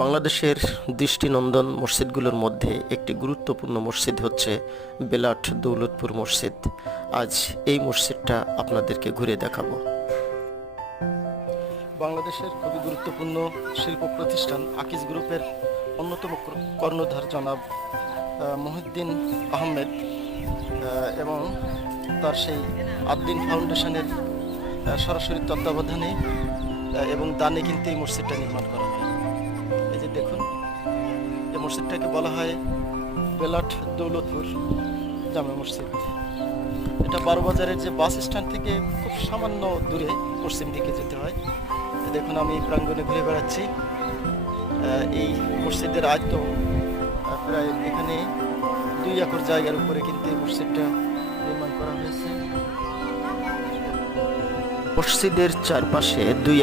বাংলাদেশের দৃষ্টিনন্দন মসজিদগুলোর মধ্যে একটি গুরুত্বপূর্ণ মসজিদ হচ্ছে বেলাট দৌলতপুর মসজিদ। আজ এই মসজিদটা আপনাদেরকে ঘুরে দেখাবো। বাংলাদেশের খুবই গুরুত্বপূর্ণ শিল্প প্রতিষ্ঠান আকিজ গ্রুপের অন্যতম কর্ণধার জনাব মহিউদ্দিন আহমেদ এবং তার সেই আদ্দিন ফাউন্ডেশনের সরাসরি তত্ত্বাবধানে এবং দানে কিন্তু এই মসজিদটা নির্মাণ করা হয়। এই যে দেখুন, এই মসজিদটাকে বলা হয় বেলাট দৌলতপুর জামে মসজিদ। এটা বারোবাজারের যে বাস স্ট্যান্ড থেকে খুব সামান্য দূরে পশ্চিম দিকে যেতে হয়। দেখুন, আমি প্রাঙ্গণে ঘুরে বেড়াচ্ছি। এই মসজিদের আয়তন প্রায় এখানে 2 একর জায়গার উপরে কিন্তু এই মসজিদটা নির্মাণ করা হয়েছে। মসজিদের চারপাশে 2